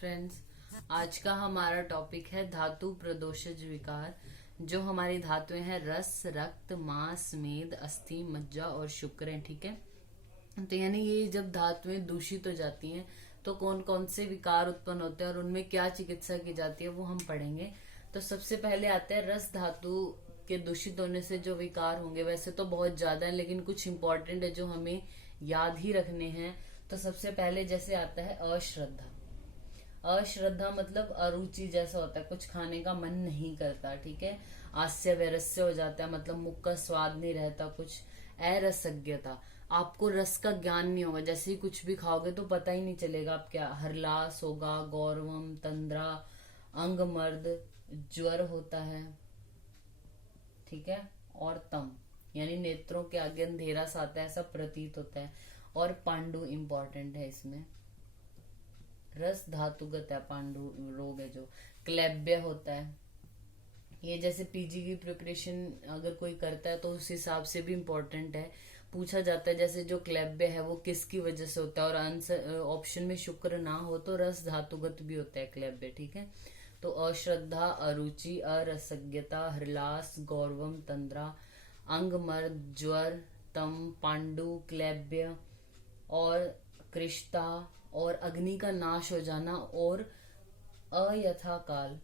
Friends, आज का हमारा टॉपिक है धातु प्रदोषज विकार। जो हमारी धातुएं हैं रस, रक्त, मांस, मेद, अस्थि, मज्जा और शुक्र हैं। ठीक है, तो यानी ये जब धातुएं दूषित हो जाती हैं तो कौन कौन से विकार उत्पन्न होते हैं और उनमें क्या चिकित्सा की जाती है वो हम पढ़ेंगे। तो सबसे पहले आते हैं रस धातु के दूषित होने से जो विकार होंगे। वैसे तो बहुत ज्यादा है लेकिन कुछ इंपॉर्टेंट है जो हमें याद ही रखने हैं। तो सबसे पहले जैसे आता है अश्रद्धा। अश्रद्धा मतलब अरुचि जैसा होता है, कुछ खाने का मन नहीं करता। ठीक है, आस्य वैरस्य हो जाता है, मतलब मुख का स्वाद नहीं रहता कुछ। अरसज्ञता, आपको रस का ज्ञान नहीं होगा, जैसे ही कुछ भी खाओगे तो पता ही नहीं चलेगा आप क्या। हरलास होगा, गौरवम, तंद्रा, अंगमर्द, ज्वर होता है। ठीक है, और तम यानी नेत्रों के आगे अंधेरा सा आता है, ऐसा प्रतीत होता है। और पांडु इंपॉर्टेंट है इसमें, रस धातुगत है। पांडु रोग है जो क्लैब्य होता है। ये जैसे पीजी की प्रिपरेशन अगर कोई करता है तो उस हिसाब से भी इम्पोर्टेंट है, पूछा जाता है जैसे जो क्लैब्य है वो किसकी वजह से होता है। और आंसर ऑप्शन में शुक्र ना हो तो रस धातुगत भी होता है क्लैब्य। ठीक है, तो अश्रद्धा, अरुचि, अरसज्ञता, हृलास, गौरवम, तंद्रा, अंगमर्द, ज्वर, तम, पांडु, क्लैब्य और कृष्टा और अग्नि का नाश हो जाना और अयथाकाल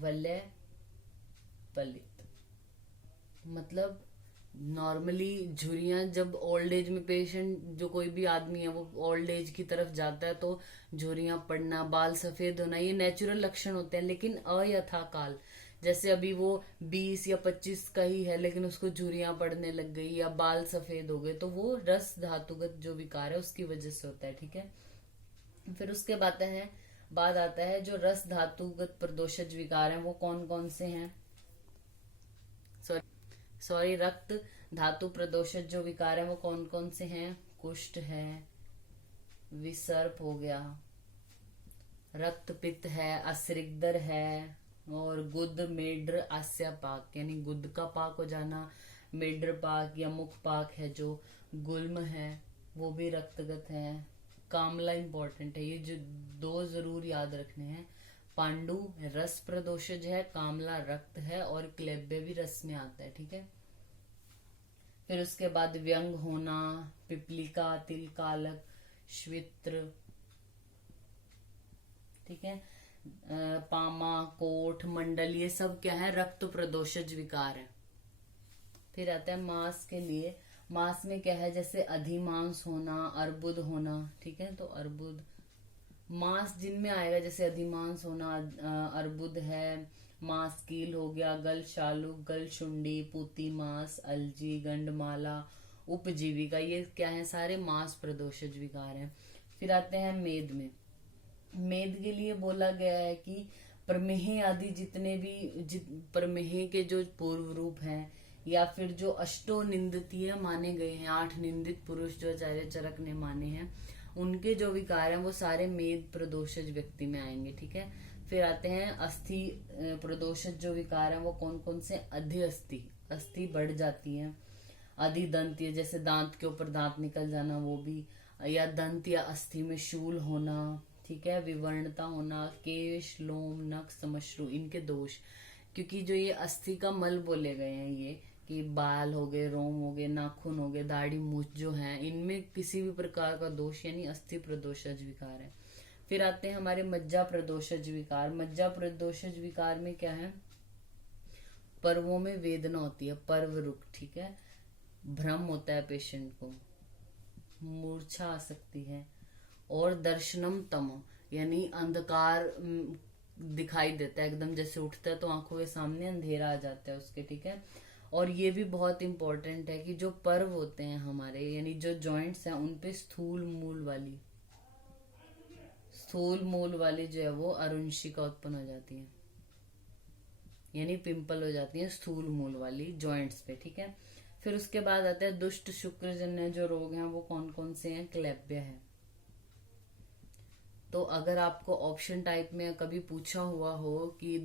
वलय पलित। मतलब नॉर्मली झुर्रियां जब ओल्ड एज में पेशेंट जो कोई भी आदमी है वो ओल्ड एज की तरफ जाता है तो झुर्रियां पड़ना, बाल सफेद होना, ये नेचुरल लक्षण होते हैं। लेकिन अयथाकाल, जैसे अभी वो 20 या 25 का ही है लेकिन उसको झुर्रियां पड़ने लग गई या बाल सफेद हो गए तो वो रस धातुगत जो विकार है उसकी वजह से होता है। ठीक है, फिर उसके बाद आता है जो रस धातुगत प्रदोषज विकार हैं वो कौन कौन से हैं। सॉरी, रक्त धातु प्रदोषज जो विकार है वो कौन कौन से हैं। कुष्ठ है, विसर्प हो गया, रक्त पित्त है, असृग्दर है और गुद, मेड्र, आस्या पाक यानी गुद का पाक हो जाना, मेड्र पाक या मुख पाक है जो, गुल्म है वो भी रक्तगत है। कामला इंपॉर्टेंट है, ये जो दो जरूर याद रखने हैं। पांडु रस प्रदोषज है, कामला रक्त है और क्लेब्य भी रस में आता है। ठीक है, फिर उसके बाद व्यंग होना, पिपलिका, तिलकालक, श्वित्र। ठीक है, पामा, कोठ, मंडल, ये सब क्या है, रक्त प्रदोषज विकार है। फिर आता है मांस के लिए। मांस में क्या है, जैसे अधिमांस होना, अर्बुद होना। ठीक है, तो अर्बुद मांस जिनमें आएगा जैसे अधिमांस होना, अर्बुद है, मांस कील हो गया, गल शालू, गल शुंडी, पूती मांस, अलजी, गंडमाला, उपजीविका, ये क्या है, सारे मांस प्रदोषज विकार हैं। फिर आते हैं मेद में। मेद के लिए बोला गया है कि प्रमेह आदि जितने भी प्रमेह के जो पूर्व रूप हैं या फिर जो अष्टो निंदितीय माने गए हैं, 8 निंदित पुरुष जो आचार्य चरक ने माने हैं, उनके जो विकार हैं वो सारे मेद प्रदोषज व्यक्ति में आएंगे। ठीक है, फिर आते हैं अस्थि प्रदोषज जो विकार हैं वो कौन कौन से। अधिअस्थि, अस्थि बढ़ जाती है। अधिदंत, जैसे दांत के ऊपर दांत निकल जाना वो भी, या दंत या अस्थि में शूल होना। ठीक है, विवर्णता होना, केश, लोम, नख, समश्रु, इनके दोष। क्योंकि जो ये अस्थि का मल बोले गए हैं, ये कि बाल हो गए, रोम हो गए, नाखून हो गए, दाढ़ी मूछ जो है, इनमें किसी भी प्रकार का दोष यानी अस्थि प्रदोषज विकार है। फिर आते हैं हमारे मज्जा प्रदोषज विकार। मज्जा प्रदोषज विकार में क्या है, पर्वों में वेदना होती है, पर्व रुक। ठीक है, भ्रम होता है पेशेंट को, मूर्छा आ सकती है और दर्शनम तम यानी अंधकार दिखाई देता है एकदम, जैसे उठता है तो आंखों के सामने अंधेरा आ जाता है उसके। ठीक है, और ये भी बहुत इंपॉर्टेंट है कि जो पर्व होते हैं हमारे यानी जो जॉइंट्स हैं उनपे स्थूल मूल वाली जो है वो अरुंशिका उत्पन्न हो जाती है यानी पिंपल हो जाती है स्थूल मूल वाली जॉइंट्स पे। ठीक है, फिर उसके बाद आता है दुष्ट शुक्रजन्य जो रोग हैं वो कौन कौन से हैं। क्लैब्य है। तो अगर आपको ऑप्शन टाइप में कभी पूछा हुआ हो कि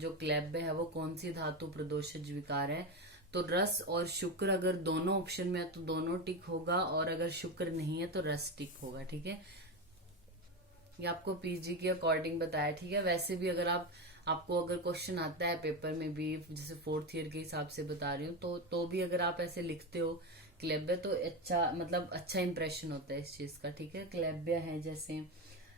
जो क्लैब्य है वो कौन सी धातु प्रदोषज विकार है, तो रस और शुक्र अगर दोनों ऑप्शन में है तो दोनों टिक होगा, और अगर शुक्र नहीं है तो रस टिक होगा। ठीक है, ये आपको पीजी के अकॉर्डिंग बताया। ठीक है, वैसे भी अगर आपको अगर क्वेश्चन आता है पेपर में भी, जैसे 4th ईयर के हिसाब से बता रही हूँ, तो भी अगर आप ऐसे लिखते हो क्लेब्य, तो अच्छा मतलब अच्छा इंप्रेशन होता है इस चीज का। ठीक है, क्लेब्य है जैसे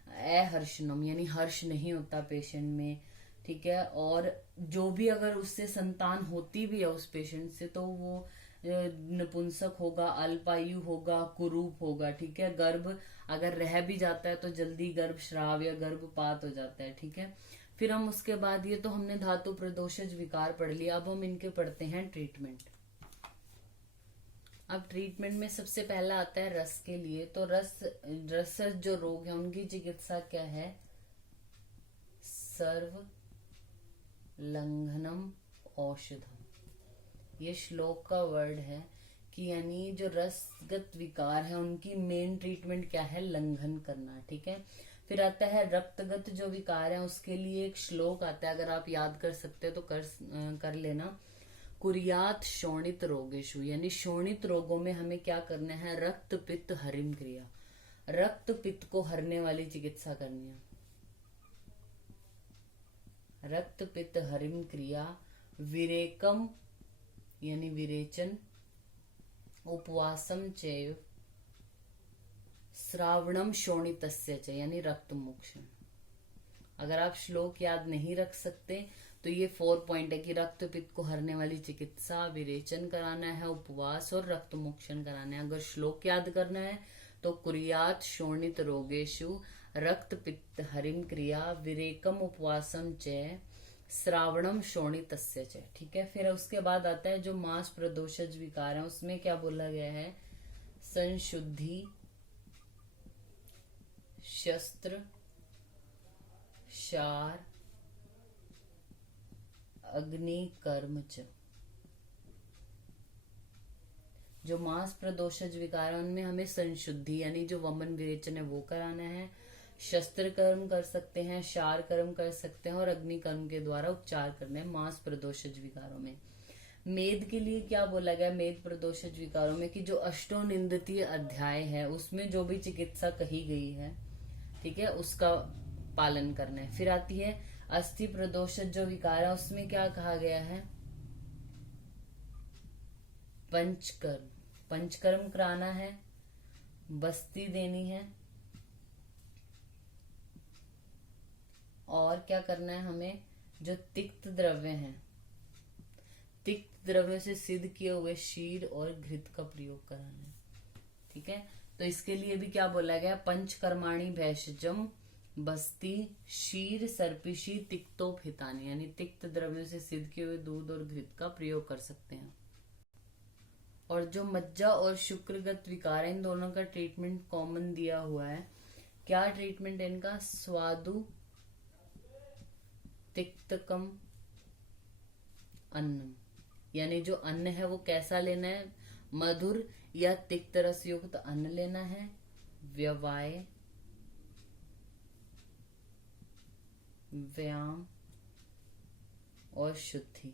अहर्षणम, यानी हर्ष नहीं होता पेशेंट में। ठीक है, और जो भी अगर उससे संतान होती भी है उस पेशेंट से, तो वो नपुंसक होगा, अल्पायु होगा, कुरूप होगा। ठीक है, गर्भ अगर रह भी जाता है तो जल्दी गर्भ श्राव या गर्भपात हो जाता है। ठीक है, फिर हम उसके बाद, ये तो हमने धातु प्रदोषज विकार पढ़ लिया। अब हम इनके पढ़ते हैं ट्रीटमेंट। अब ट्रीटमेंट में सबसे पहला आता है रस के लिए। तो रस जो रोग है उनकी चिकित्सा क्या है? सर्व लंघनम औषधम। ये श्लोक का वर्ड है कि यानी जो रसगत विकार है उनकी मेन ट्रीटमेंट क्या है? लंघन करना। ठीक है, फिर आता है रक्तगत जो विकार है उसके लिए एक श्लोक आता है, अगर आप याद कर सकते हो तो कर लेना। कुरियात शोणित रोगेशु, यानी शोणित रोगों में हमें क्या करना है? रक्त पित्त हरिम क्रिया, रक्त पित्त को हरने वाली चिकित्सा करनी है। रक्त पित्त हरिम क्रिया, विरेकम यानी विरेचन, उपवासम चैव, श्रावणम शोणितस्य च यानी रक्त मोक्षण। अगर आप श्लोक याद नहीं रख सकते तो ये 4 पॉइंट है कि रक्त पित्त को हरने वाली चिकित्सा, विरेचन कराना है, उपवास और रक्त मोक्षण कराना है। अगर श्लोक याद करना है तो कुरियात शोणित रोगेशु, रक्त पित्त हरिम क्रिया, विरेकम उपवासम च, श्रावणम शोणितस्य च। ठीक है, फिर उसके बाद आता है जो मांस प्रदोषज विकार है, उसमें क्या बोला गया है? संशुद्धि, शस्त्र, शार, अग्नि कर्म च। जो मांस प्रदोषज विकार है उनमें हमें संशुद्धि यानी जो वमन विरेचन है वो कराना है, शस्त्र कर्म कर सकते हैं, शार कर्म कर सकते हैं, और अग्नि कर्म के द्वारा उपचार करने हैं मांस प्रदोषज विकारों में। मेद के लिए क्या बोला गया? मेद प्रदोषज विकारों में कि जो अष्टोनिंदतीय अध्याय है उसमें जो भी चिकित्सा कही गई है, ठीक है, उसका पालन करना है। फिर आती है अस्थि प्रदोषज जो विकार है, उसमें क्या कहा गया है? पंचकर्म, पंचकर्म कराना है, बस्ती देनी है, और क्या करना है हमें? जो तिक्त द्रव्य हैं, तिक्त द्रव्य से सिद्ध किए हुए शीर और घृत का प्रयोग कराना है। ठीक है, तो इसके लिए भी क्या बोला गया? पंचकर्माणी भैषजम, बस्ती, शीर, सर्पिशी, तिक्तोपहितानी, यानी तिक्त द्रव्यों से सिद्ध किए हुए दूध और घृत का प्रयोग कर सकते हैं। और जो मज्जा और शुक्रगत विकार है, इन दोनों का ट्रीटमेंट कॉमन दिया हुआ है। क्या ट्रीटमेंट है इनका? स्वादु तिक्तकम अन्नम, यानी जो अन्न है वो कैसा लेना है? मधुर या तिक्त रस युक्त अन्न लेना है। व्यवाय, व्यायाम और शुद्धि।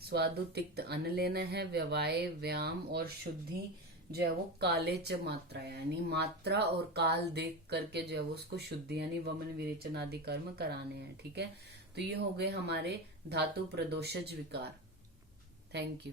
स्वादु तिक्त अन्न लेना है, व्यवाय, व्यायाम और शुद्धि जो है वो काले च मात्रा, यानी मात्रा और काल देख करके जो है वो उसको शुद्धि यानी वमन विरेचन आदि कर्म कराने हैं। ठीक है, तो ये हो गए हमारे धातु प्रदोषज विकार। Thank you.